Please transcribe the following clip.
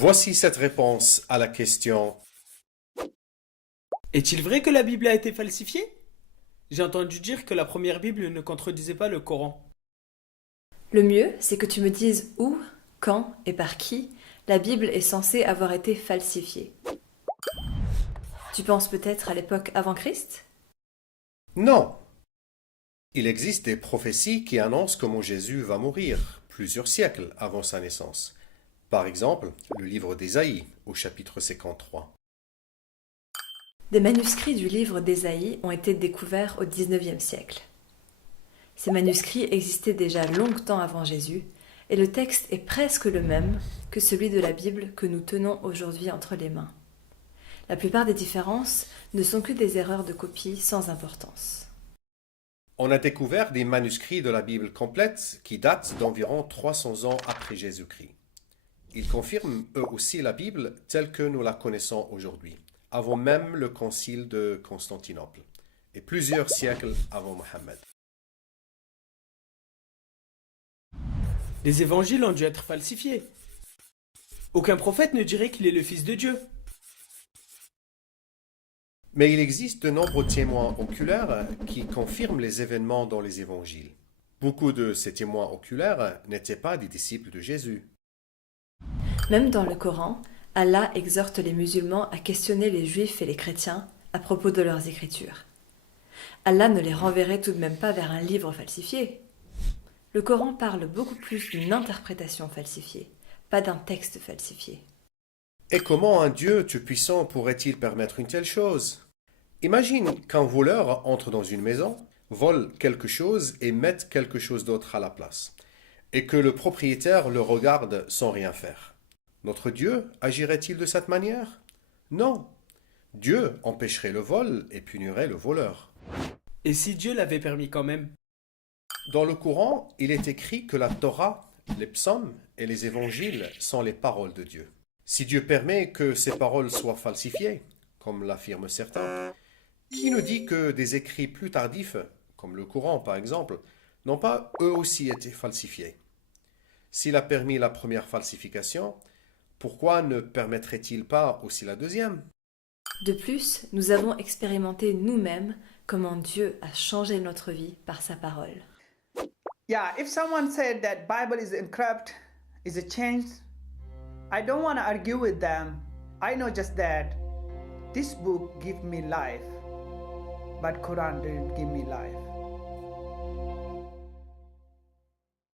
Voici cette réponse à la question. Est-il vrai que la Bible a été falsifiée? J'ai entendu dire que la première Bible ne contredisait pas le Coran. Le mieux, c'est que tu me dises où, quand et par qui la Bible est censée avoir été falsifiée. Tu penses peut-être à l'époque avant Christ? Non. Il existe des prophéties qui annoncent comment Jésus va mourir plusieurs siècles avant sa naissance. Par exemple, le livre d'Ésaïe au chapitre 53. Des manuscrits du livre d'Ésaïe ont été découverts au XIXe siècle. Ces manuscrits existaient déjà longtemps avant Jésus, et le texte est presque le même que celui de la Bible que nous tenons aujourd'hui entre les mains. La plupart des différences ne sont que des erreurs de copie sans importance. On a découvert des manuscrits de la Bible complète qui datent d'environ 300 ans après Jésus-Christ. Ils confirment eux aussi la Bible telle que nous la connaissons aujourd'hui, avant même le concile de Constantinople, et plusieurs siècles avant Mohammed. Les évangiles ont dû être falsifiés. Aucun prophète ne dirait qu'il est le Fils de Dieu. Mais il existe de nombreux témoins oculaires qui confirment les événements dans les évangiles. Beaucoup de ces témoins oculaires n'étaient pas des disciples de Jésus. Même dans le Coran, Allah exhorte les musulmans à questionner les juifs et les chrétiens à propos de leurs écritures. Allah ne les renverrait tout de même pas vers un livre falsifié. Le Coran parle beaucoup plus d'une interprétation falsifiée, pas d'un texte falsifié. Et comment un Dieu tout-puissant pourrait-il permettre une telle chose? Imagine qu'un voleur entre dans une maison, vole quelque chose et mette quelque chose d'autre à la place, et que le propriétaire le regarde sans rien faire. Notre Dieu agirait-il de cette manière? Non. Dieu empêcherait le vol et punirait le voleur. Et si Dieu l'avait permis quand même? Dans le Coran, il est écrit que la Torah, les psaumes et les évangiles sont les paroles de Dieu. Si Dieu permet que ces paroles soient falsifiées, comme l'affirment certains, qui nous dit que des écrits plus tardifs, comme le Coran par exemple, n'ont pas eux aussi été falsifiés? S'il a permis la première falsification, pourquoi ne permettrait-il pas aussi la deuxième? De plus, nous avons expérimenté nous-mêmes comment Dieu a changé notre vie par sa parole. Yeah, if someone said that Bible is incorrupt, is it changed? I don't want to argue with them. I know just that this book give me life, but Quran didn't give me life.